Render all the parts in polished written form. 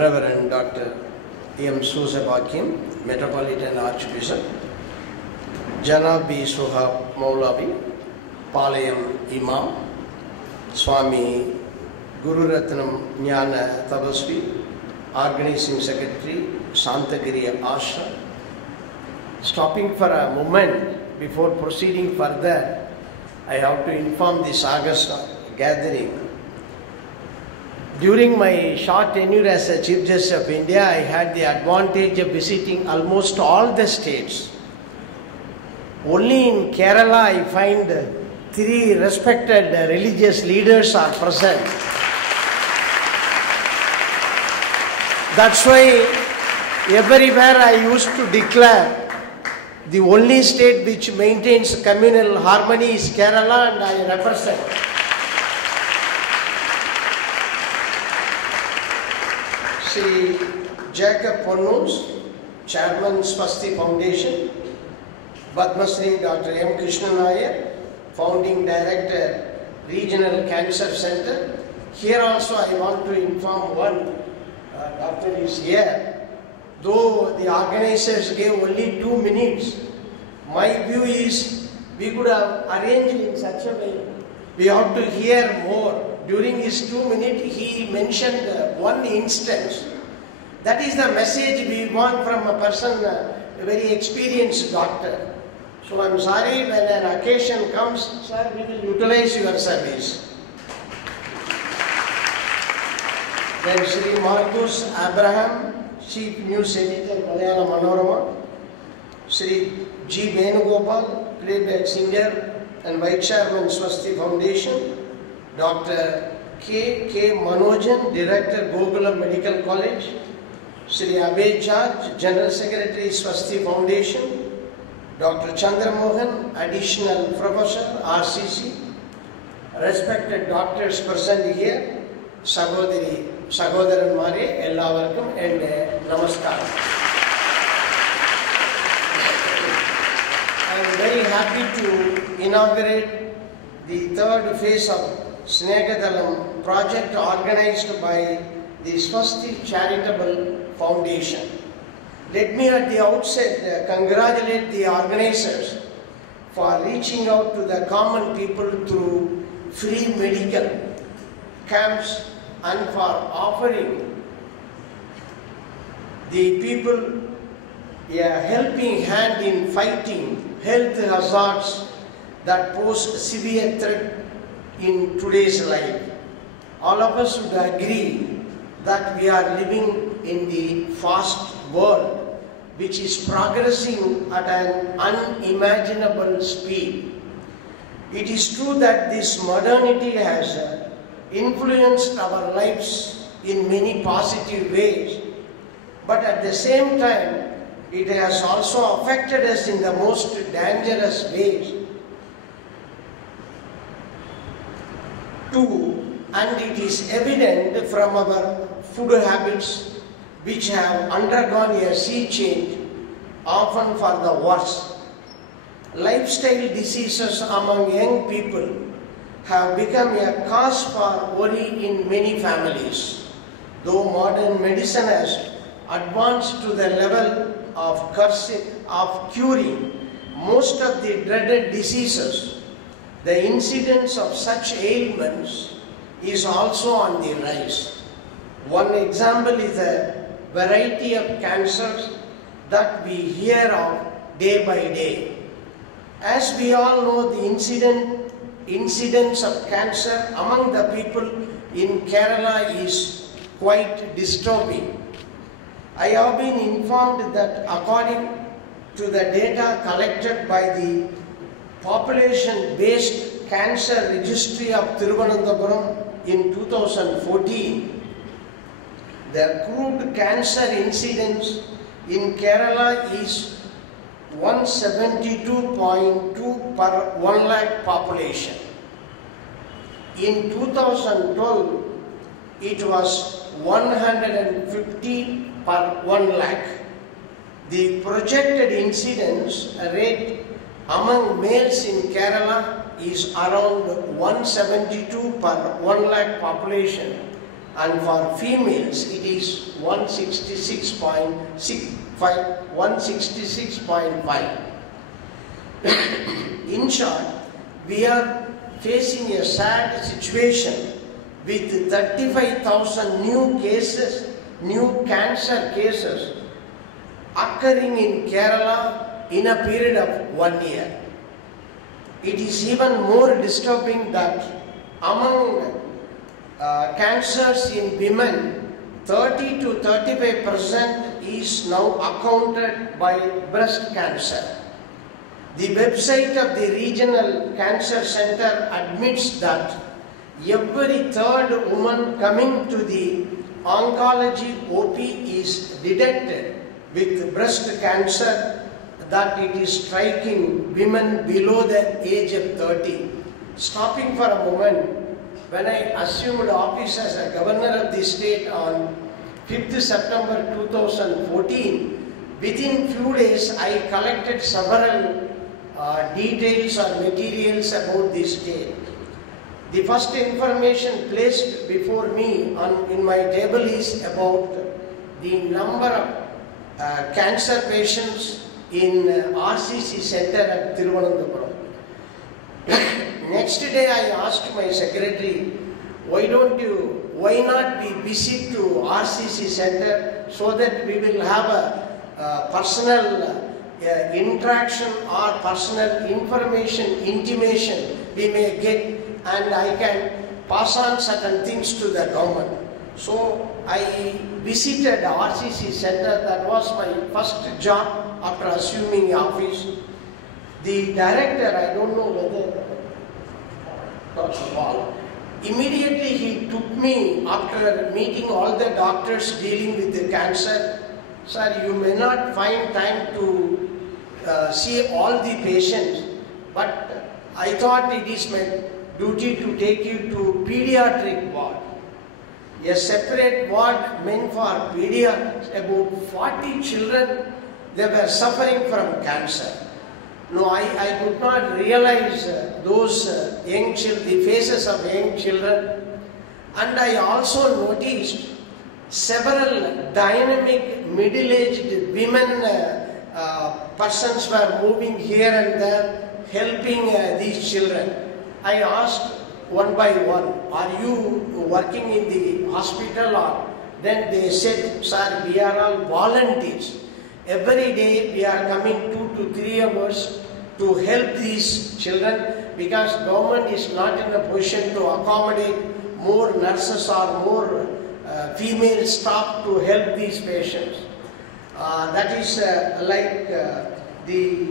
Reverend Dr. M. Susabakim, Metropolitan Archbishop, Janab B. Suhab Maulavi, Palayam Imam, Swami Guru Ratnam Jnana Tabasvi, Organizing Secretary, Santagiri Ashram. Stopping for a moment before proceeding further, I have to inform this August gathering. During my short tenure as a Chief Justice of India, I had the advantage of visiting almost all the states. Only in Kerala I find 3 respected religious leaders are present. That's why everywhere I used to declare the only state which maintains communal harmony is Kerala, and I represent. Sri Jacob Ponnus, Chairman Swasti Foundation, Padma Shri Dr. M. Krishnan Nair, Founding Director, Regional Cancer Center. Here also I want to inform one doctor is here. Though the organizers gave only 2 minutes, my view is we could have arranged in such a way. We have to hear more. During his 2 minutes, he mentioned one instance. That is the message we want from a person, a very experienced doctor. So I am sorry, when an occasion comes, sir, we will utilize your service. Then Sri Marcus Abraham, Chief News Editor, Malayalam Manorama, Sri G. Venugopal, playback singer and Vice Chairman Swasti Foundation, Dr. K. Manojan, Director, Gokulam Medical College, Sri Abhay Jaj, General Secretary, Swasti Foundation, Dr. Chandramohan, Additional Professor, RCC, respected doctors present here, Sagodaran Mare, Ellavarkam, and Namaskar. I am very happy to inaugurate the 3rd phase of Snegadalam project organized by the Swasti Charitable Foundation. Let me at the outset congratulate the organizers for reaching out to the common people through free medical camps and for offering the people a helping hand in fighting health hazards that pose severe threat in today's life. All of us would agree that we are living in the fast world which is progressing at an unimaginable speed. It is true that this modernity has influenced our lives in many positive ways, but at the same time it has also affected us in the most dangerous ways too, and it is evident from our food habits which have undergone a sea change, often for the worse. Lifestyle diseases among young people have become a cause for worry in many families. Though modern medicine has advanced to the level of curing most of the dreaded diseases, the incidence of such ailments is also on the rise. One example is the variety of cancers that we hear of day by day. As we all know, the incidence of cancer among the people in Kerala is quite disturbing. I have been informed that according to the data collected by the population-based cancer registry of Thiruvananthapuram in 2014, the accrued cancer incidence in Kerala is 172.2 per 1 lakh population. In 2012, it was 150 per 1 lakh. The projected incidence rate among males in Kerala is around 172 per 1 lakh population, and for females it is 166.5. In short, we are facing a sad situation with 35,000 new cancer cases occurring in Kerala in a period of 1 year. It is even more disturbing that among cancers in women, 30 to 35% is now accounted by breast cancer. The website of the Regional Cancer Center admits that every third woman coming to the oncology OP is detected with breast cancer, that it is striking women below the age of 30. Stopping for a moment, when I assumed office as a governor of the state on 5th September 2014, within few days I collected several details or materials about this state. The first information placed before me in my table is about the number of cancer patients in RCC center at Thiruvananthapuram. Next day I asked my secretary, why not we visit to RCC center so that we will have a personal interaction or personal information, intimation we may get, and I can pass on certain things to the government. So I visited RCC center. That was my first job after assuming office. The director, I don't know whether Dr. Paul, immediately he took me after meeting all the doctors dealing with the cancer. Sir, you may not find time to see all the patients, but I thought it is my duty to take you to pediatric ward. A separate ward meant for pediatrics. About 40 children, they were suffering from cancer. No, I could not realize those young children, the faces of young children. And I also noticed several dynamic middle-aged women persons were moving here and there, helping these children. I asked one by one, are you working in the hospital? Or then they said, sir, we are all volunteers. Every day we are coming 2 to 3 hours to help these children, because government is not in a position to accommodate more nurses or more female staff to help these patients. That is like the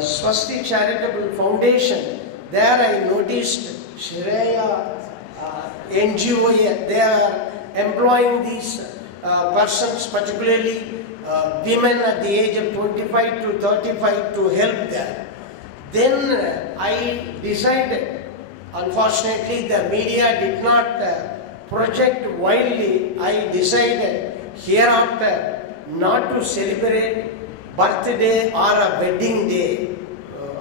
Swasti Charitable Foundation. There I noticed Shreya NGO, they are employing these persons, particularly women at the age of 25 to 35, to help them. Then I decided, unfortunately the media did not project widely, I decided hereafter not to celebrate birthday or a wedding day.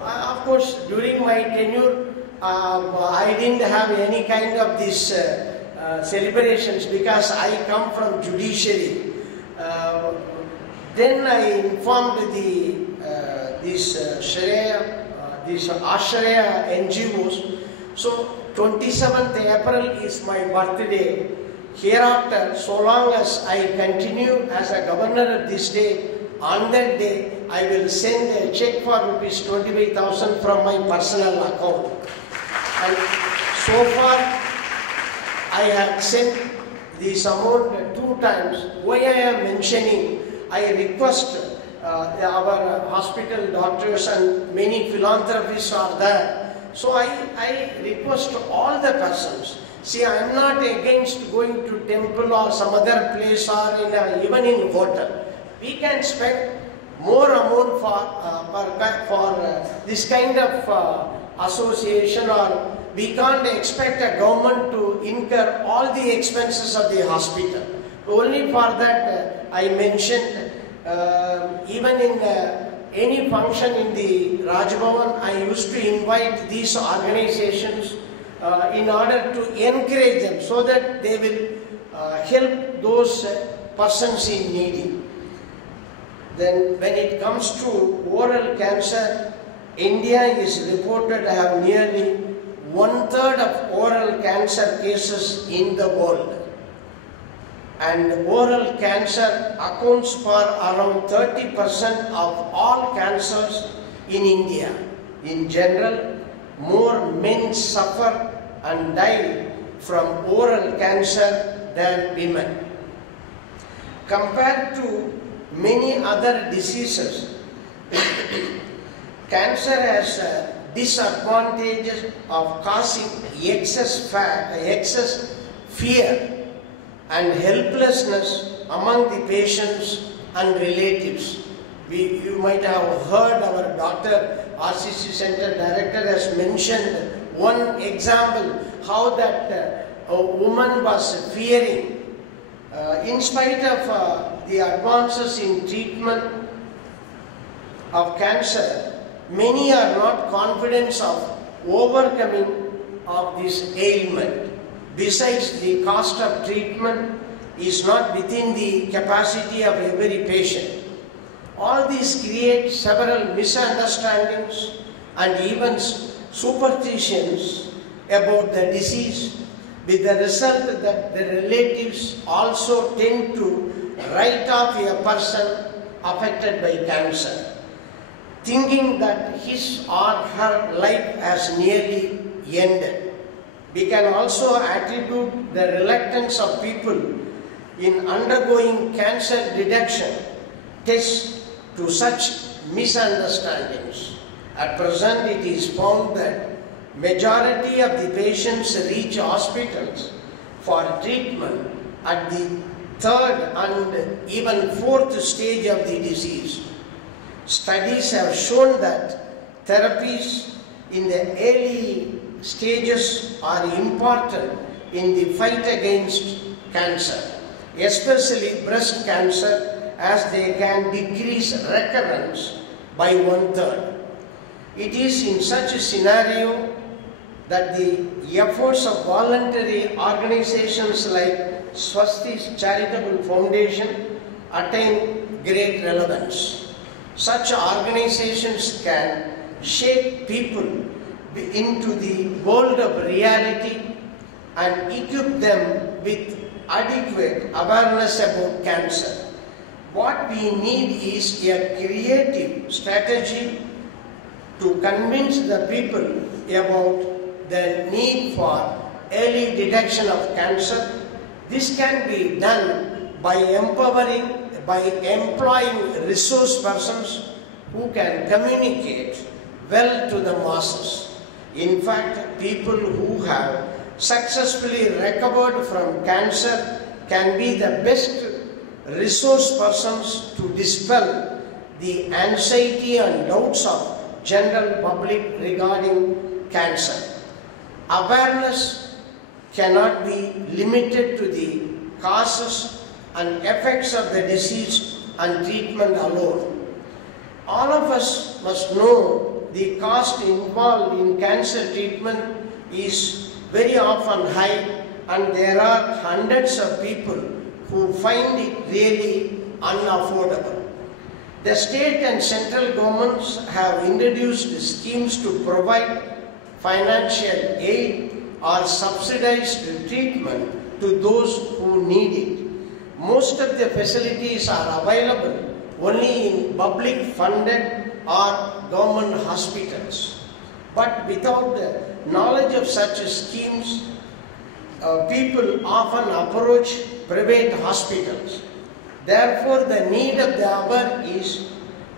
Of course, during my tenure, I didn't have any kind of these celebrations, because I come from judiciary. Then I informed these Ashraya NGOs. So 27th April is my birthday. Hereafter, so long as I continue as a governor of this state, on that day I will send a check for ₹25,000 from my personal account. And so far I have sent this amount 2 times. Why I am mentioning, I request our hospital doctors and many philanthropists are there. So I request all the persons. See, I am not against going to temple or some other place or even in hotel. We can spend more amount for this kind of association, or we can't expect a government to incur all the expenses of the hospital. Only for that I mentioned, even in any function in the Raj Bhavan, I used to invite these organizations in order to encourage them, so that they will help those persons in need. Then when it comes to oral cancer, India is reported to have nearly 1/3 of oral cancer cases in the world. And oral cancer accounts for around 30% of all cancers in India. In general, more men suffer and die from oral cancer than women. Compared to many other diseases, cancer has disadvantages of causing excess fear and helplessness among the patients and relatives. You might have heard our Dr. RCC Center Director has mentioned one example, how that a woman was fearing. In spite of the advances in treatment of cancer, many are not confident of overcoming of this ailment. Besides, the cost of treatment is not within the capacity of every patient. All these create several misunderstandings and even superstitions about the disease, with the result that the relatives also tend to write off a person affected by cancer, thinking that his or her life has nearly ended. We can also attribute the reluctance of people in undergoing cancer detection tests to such misunderstandings. At present, it is found that majority of the patients reach hospitals for treatment at the 3rd and even 4th stage of the disease. Studies have shown that therapies in the early stages are important in the fight against cancer, especially breast cancer, as they can decrease recurrence by 1/3. It is in such a scenario that the efforts of voluntary organizations like Swastika Charitable Foundation attain great relevance. Such organizations can shape people into the world of reality and equip them with adequate awareness about cancer. What we need is a creative strategy to convince the people about the need for early detection of cancer. This can be done by employing resource persons who can communicate well to the masses. In fact, people who have successfully recovered from cancer can be the best resource persons to dispel the anxiety and doubts of general public regarding cancer. Awareness cannot be limited to the causes and effects of the disease and treatment alone. All of us must know the cost involved in cancer treatment is very often high, and there are hundreds of people who find it really unaffordable. The state and central governments have introduced schemes to provide financial aid or subsidized treatment to those who need it. Most of the facilities are available only in public funded or government hospitals. But without the knowledge of such schemes, people often approach private hospitals. Therefore, the need of the hour is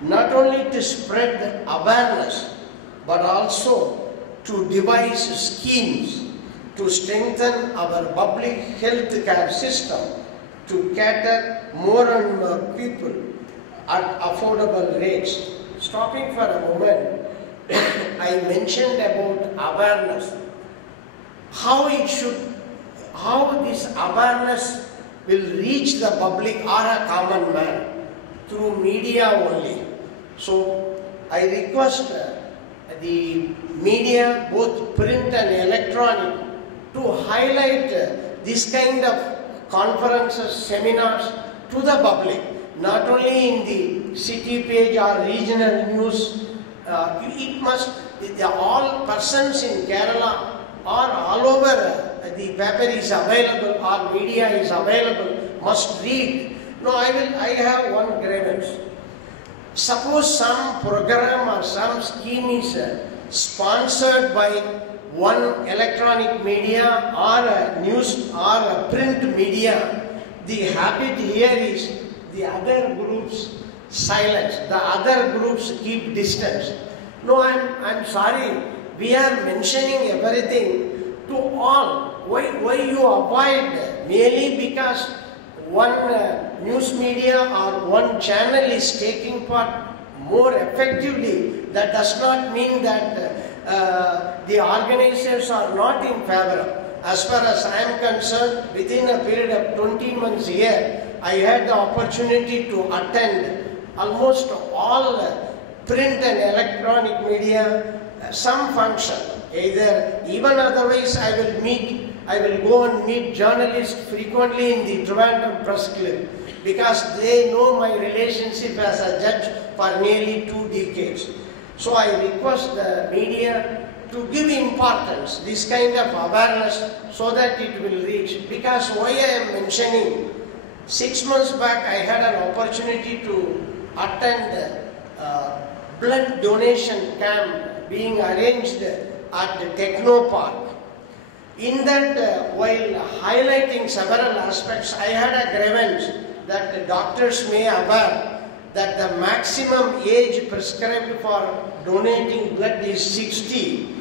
not only to spread awareness, but also to devise schemes to strengthen our public health care system to cater more and more people at affordable rates. Stopping for a moment, I mentioned about awareness. How this awareness will reach the public or a common man through media only. So I request the media, both print and electronic, to highlight this kind of conferences, seminars to the public, not only in the city page or regional news. It must, all persons in Kerala or all over the paper is available or media is available, must read. No, I have one grievance. Suppose some program or some scheme is sponsored by one electronic media or a news or a print media, the habit here is the other groups silence, the other groups keep distance. No, I'm sorry, we are mentioning everything to all. Why you avoid merely because one news media or one channel is taking part more effectively? That does not mean that the organizers are not in favor. As far as I am concerned, within a period of 20 months here, I had the opportunity to attend almost all print and electronic media, some function. Either, even otherwise I will go and meet journalists frequently in the Trivandrum Press Club, because they know my relationship as a judge for nearly 2 decades. So I request the media to give importance, this kind of awareness, so that it will reach. Because why I am mentioning, 6 months back I had an opportunity to attend blood donation camp being arranged at the Techno Park. In that, while highlighting several aspects, I had a grievance that the doctors may aware that the maximum age prescribed for donating blood is 60.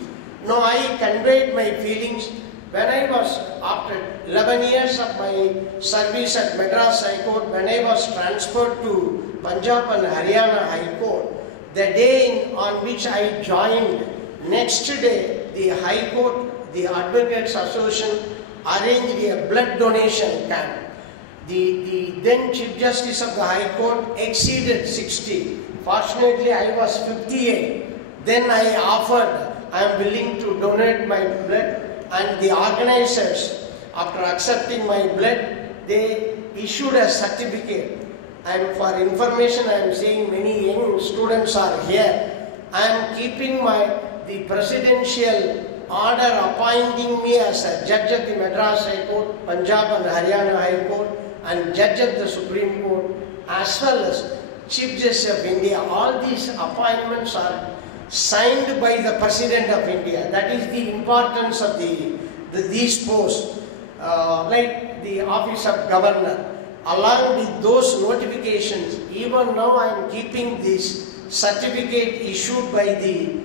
Now I conveyed my feelings when I was, after 11 years of my service at Madras High Court, when I was transferred to Punjab and Haryana High Court, the day on which I joined, next day the High Court, the Advocates Association arranged a blood donation camp. The then Chief Justice of the High Court exceeded 60. Fortunately, I was 58. Then I offered, I am willing to donate my blood, and the organizers, after accepting my blood, they issued a certificate. And for information, I am saying many young students are here. I am keeping the presidential order appointing me as a judge of the Madras High Court, Punjab and Haryana High Court, and judge of the Supreme Court, as well as Chief Justice of India. All these appointments are signed by the President of India. That is the importance of these posts, like the Office of Governor. Along with those notifications, even now I am keeping this certificate issued by the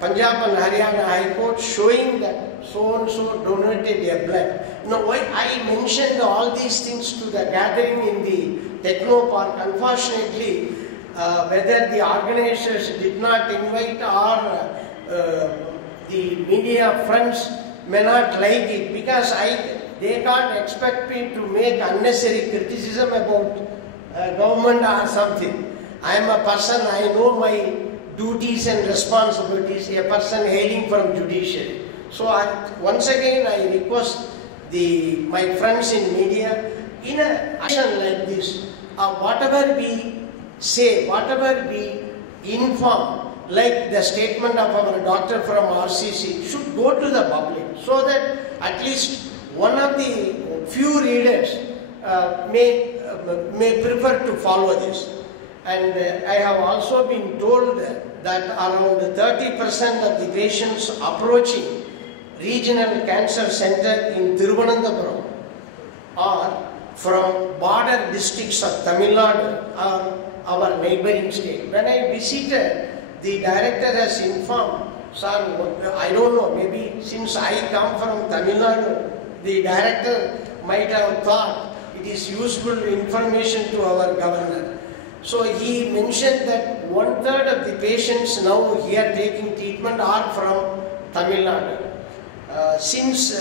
Punjab and Haryana High Court, showing that so and so donated a blood. Now, why I mentioned all these things to the gathering in the Techno Park, unfortunately, whether the organizers did not invite or the media friends may not like it, because they can't expect me to make unnecessary criticism about government or something. I am a person, I know my duties and responsibilities, a person hailing from judiciary. So once again I request my friends in media, in a action like this, whatever we say, whatever we inform, like the statement of our doctor from RCC, should go to the public, so that at least one of the few readers may prefer to follow this. And I have also been told that around 30% of the patients approaching Regional Cancer Center in Thiruvananthapuram are from border districts of Tamil Nadu or our neighboring state. When I visited, the director has informed, sir, I don't know, maybe since I come from Tamil Nadu, the director might have thought it is useful information to our governor. So he mentioned that 1/3 of the patients now here taking treatment are from Tamil Nadu. Since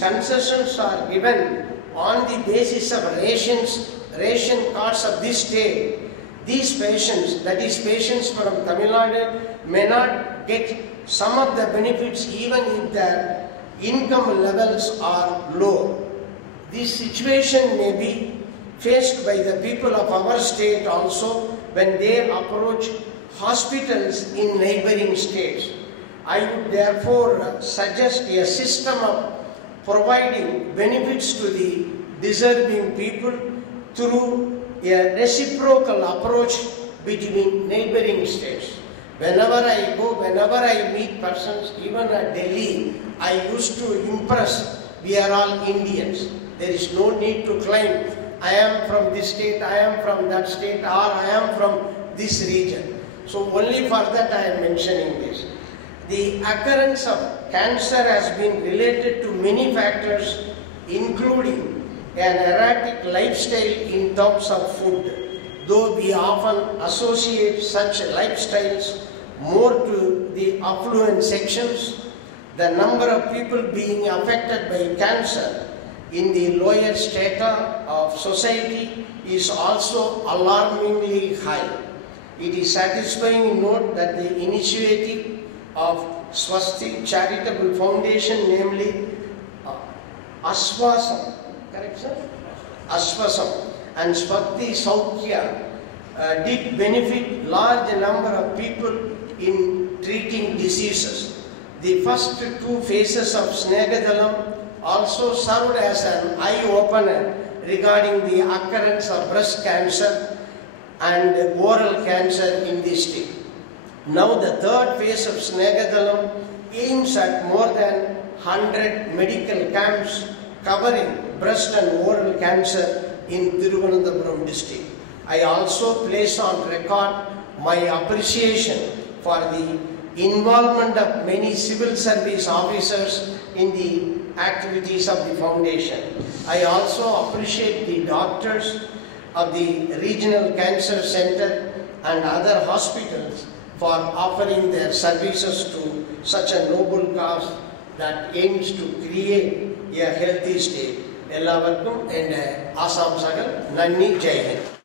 concessions are given on the basis of ration cards of this state, these patients, that is patients from Tamil Nadu, may not get some of the benefits even if their income levels are low. This situation may be faced by the people of our state also when they approach hospitals in neighboring states. I would therefore suggest a system of providing benefits to the deserving people through a reciprocal approach between neighboring states. Whenever I go, whenever I meet persons, even at Delhi, I used to impress, we are all Indians. There is no need to claim, I am from this state, I am from that state, or I am from this region. So only for that I am mentioning this. The occurrence of cancer has been related to many factors, including an erratic lifestyle in terms of food, though we often associate such lifestyles more to the affluent sections. The number of people being affected by cancer in the lower strata of society is also alarmingly high. It is satisfying to note that the initiative of Swasti Charitable Foundation, namely Ashwasam, correct sir? Ashwasam and Swati Saukya did benefit large number of people in treating diseases. The first two phases of Snegadalam also served as an eye-opener regarding the occurrence of breast cancer and oral cancer in the state. Now the third phase of Snegadalam aims at more than 100 medical camps covering breast and oral cancer in Thiruvananthapuram district. I also place on record my appreciation for the involvement of many civil service officers in the activities of the foundation. I also appreciate the doctors of the Regional Cancer Center and other hospitals for offering their services to such a noble cause that aims to create a healthy state. Ellavarkum and Assam Sagal, Nanni Jai Hind.